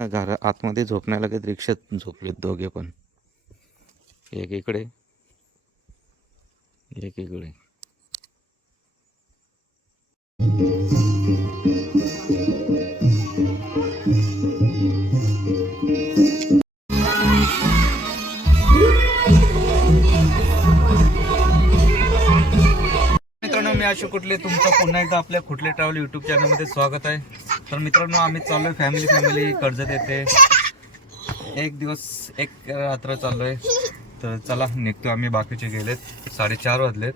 घरा आतमध्ये झोपण्या लगेच रिक्षात झोपलेत दोघे पण. एक इकडे एक इकडे. मित्रांनो मी अशोक कुठले तुमचं पुन्हा एकदा आपल्या कुठले ट्रॅव्हल युट्यूब चॅनलमध्ये स्वागत आहे. तर मित्रांनो आम्ही चाललोय फॅमिली फॅमिली कर्जत येथे. एक दिवस एक रात्र चाललोय. तर चला निघतो आम्ही बाकीचे गेलेत. साडेचार वाजलेत.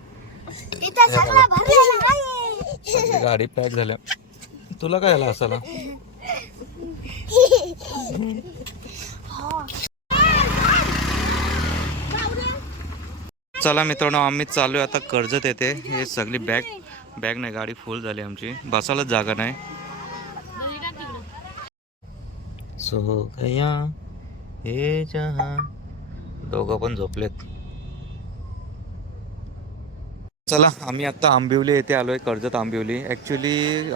गाडी पॅक झाल्या. तुला काय आला असाला चला मित्रांनो आम्ही चालू आता कर्जत येते हे सगळी बॅग बॅग नाही गाडी फुल झाली आमची. बसायलाच जागा नाही. सो गया हे जहा. दोघं पण झोपलेत. चला आम्ही आता आंबिवली येथे आलोय Karjat Ambivali. Actually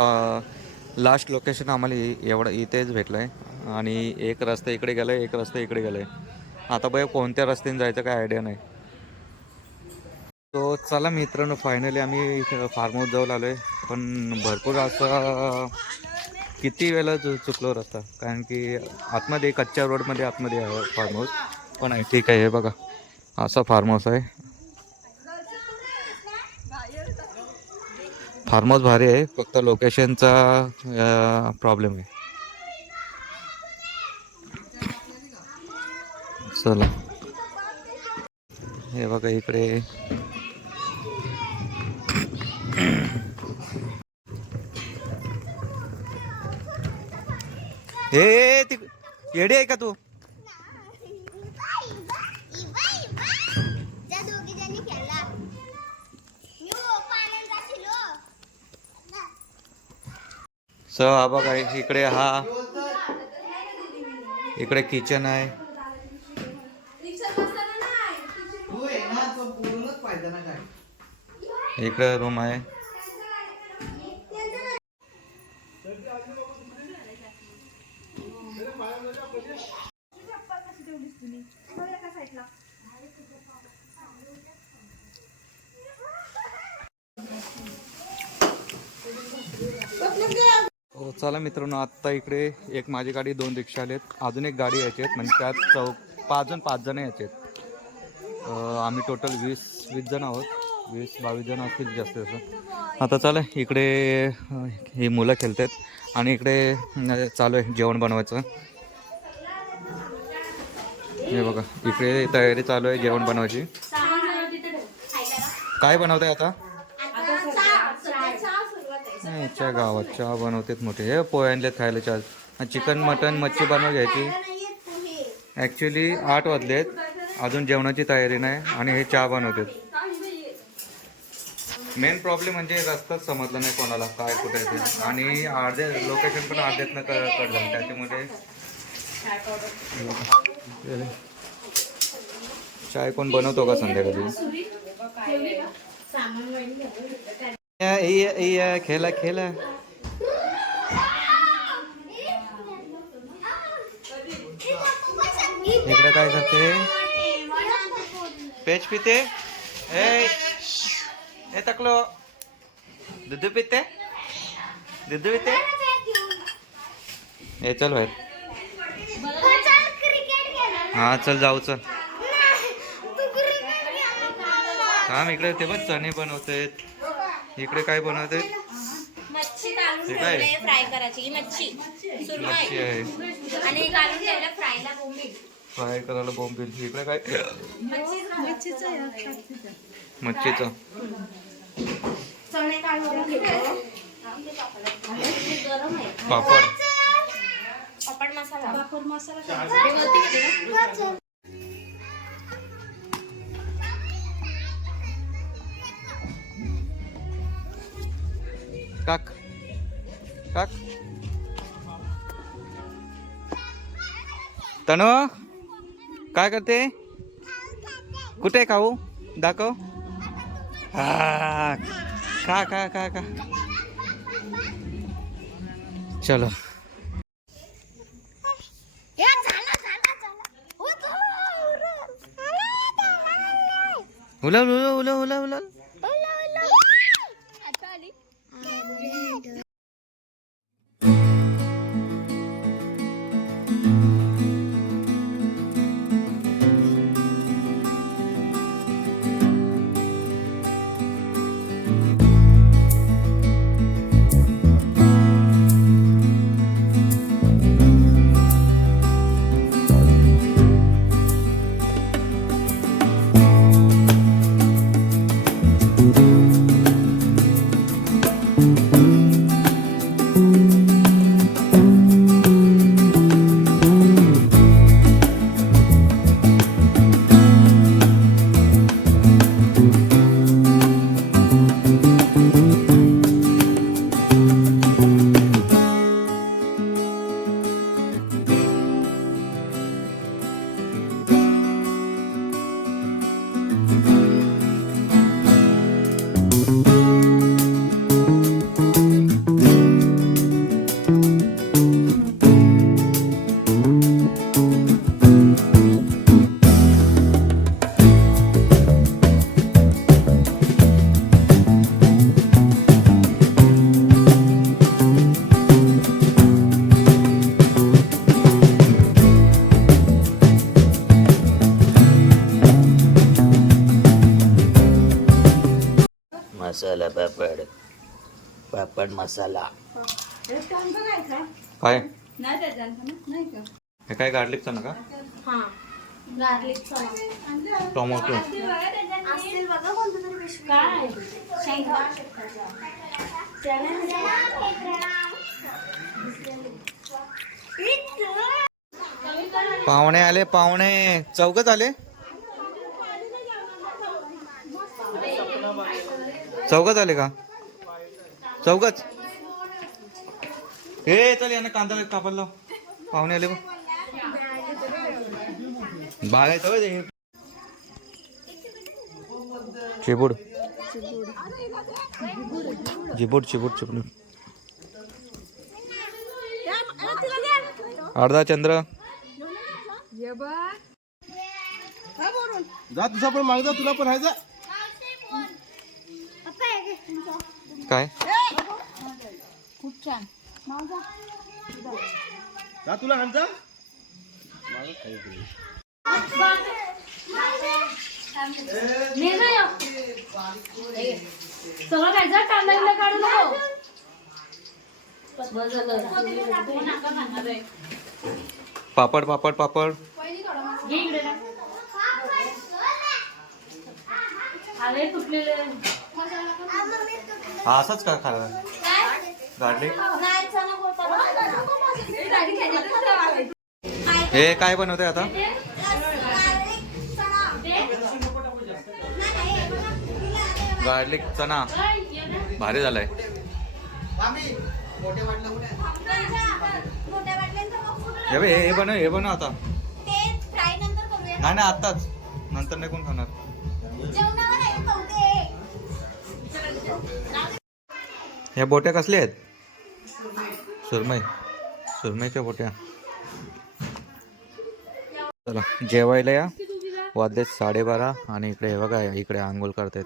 last location आम्हाला एवढं इथेच भेटलं आहे आणि एक रस्ता इकडे गेला आहे एक रस्ता इकडे गेला आहे आता बघा कोणत्या रस्त्याने जायचं काय आयडिया नाही. तो चला मित्रांनो फायनली आम्ही फार्म हाऊस जवळ आलो आहे पण भरपूर असं किती वेळा चु चुकलो रस्ता? कारण की आतमध्ये कच्च्या रोडमध्ये आतमध्ये आहे फार्म हाऊस पण आहे ठीक आहे हे बघा. असा फार्म हाऊस आहे. फार्म हाऊस भारी आहे फक्त लोकेशनचा प्रॉब्लेम आहे. चला. हे बघा इकडे हे ती येडी आहे का तू? स हा बघा इकडे हा. इकडे किचन आहे. इकडे रूम आहे हो चला मित्रांनो आत्ता इकडे एक माझी गाडी दोन रिक्षा आलेत. अजून एक गाडी यायची आहेत म्हणजे त्यात चौ पाच जण पाच जण यायचे आहेत. आम्ही टोटल वीस वीस जण आहोत. वीस बावीस जण असतील जास्त. असं आता चला इकडे ही मुलं खेळत आहेत आणि इकडे चालू आहे जेवण बनवायचं. हे बघा इकडे तयारी चालू आहे जेवण बनवायची. काय बनवताय आता? नाही, गावात चहा बनवतात मोठे. हे पोह्यांले खायला चहा. चिकन मटन मच्छी बनव घ्यायची. ॲक्च्युली आठ वाजलेत. अजून जेवणाची तयारी नाही आणि हे चहा बनवतात. मेन प्रॉब्लेम म्हणजे रस्ताच समजला नाही कोणाला काय कुठे आहे ते. आणि अर्धे लोकेशन पण अर्ध्यातनं क कट झालं. त्याच्यामुळे चाय कोण बनवतो का संध्याकाळी? या, या, या, खेळा खेळा इकडे काय करते? पेच पिते? ए तकलो. दूध पिते? दूध पिते? ए चल बाहेर. हा चल जाऊ चल. काम इकडे ते बघ चणे बनवतेत. इकडे काय बनवतेत मच्छी हे फ्राय करायची. ही मच्छी. सुरमई. आहे. आणि घालून ठेवलं फ्रायला बोंबील. फ्राय करायला बोंबील. इकडे काय? मच्छीचं चणे काढून घेतो गरम आहे पापड पापड मसाला. टाक टाक तनु काय करते? कुठे खाऊ? दाखव. हा खा खा खा खा. चलो. उलव उलव उलव उलव उलव. मसाला पापड. पापड मसाला. काय? हे काय गार्लिकचं ना? का? हा टोमॅटो पाहुणे आले पाहुणे. चौघच आले चौघच आले का? चौघच हे चल याने कांदा कापायला लाव. पाहुणे आले बघ. बागायचं. चिबूड. चिबूड चिबूड चिबूड. अर्धा चंद्र. जा तुझा पण माग जा तुला पण आहे जा. काय? जा तुला हाण जा. सगळं काय जा कांदा काढू नको पापड पापड पापड फुटलेले हा असाच का खाला गाडली? हे काय बनवते आता? गार्लिक चना भारी झालाय. हे हे हे बनव हे बनव आता. नाही नाही आताच नंतर नाही कोण खाणार. ह्या बोट्या कसल्या आहेत? सुरमई. सुरमईच्या बोट्या. चला जेवायला या. वाजले साडेबारा आणि इकडे हे बघा इकडे आंघोळ करतायत.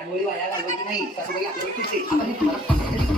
झटका वाया घालवायची नाही. सासूबाई आपल्याला सुटते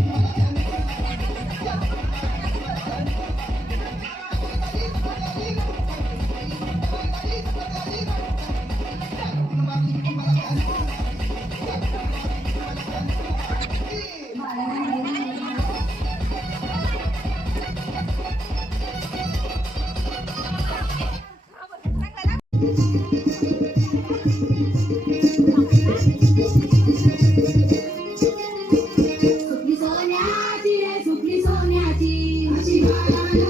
Thank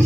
you.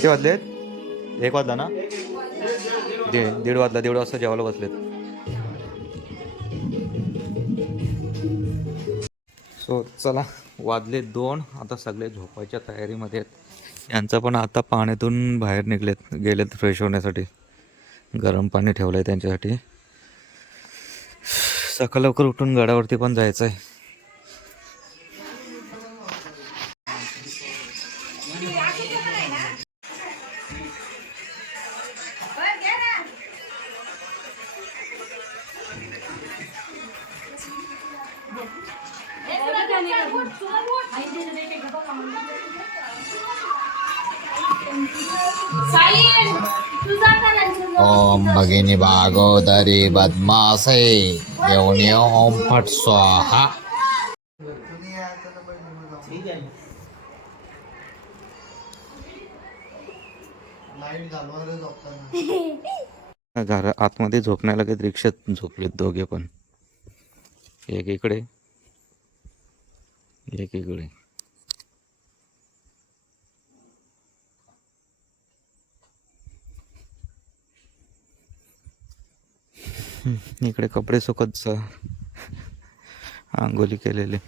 किती वाजलेत? एक वाजला ना? दे दीड वाजला दीड वाजता जेवायला बसलेत. सो चला वाजले दोन. आता सगळे झोपायच्या तयारीमध्ये आहेत. यांचं पण आता पाण्यातून बाहेर निघलेत गेलेत फ्रेश होण्यासाठी. गरम पाणी ठेवलं आहे त्यांच्यासाठी. सकाळ लवकर उठून गडावरती पण जायचं आहे ओम भगिनी भागोदरी बदमासे। घेऊन ये ओम फट स्वाहा। घर आतमध्ये झोपण्याला काही रिक्षात झोपलेत दोघे पण. एक इकडे एक इकडे. इकडे कपडे सुकत आंघोली केलेले.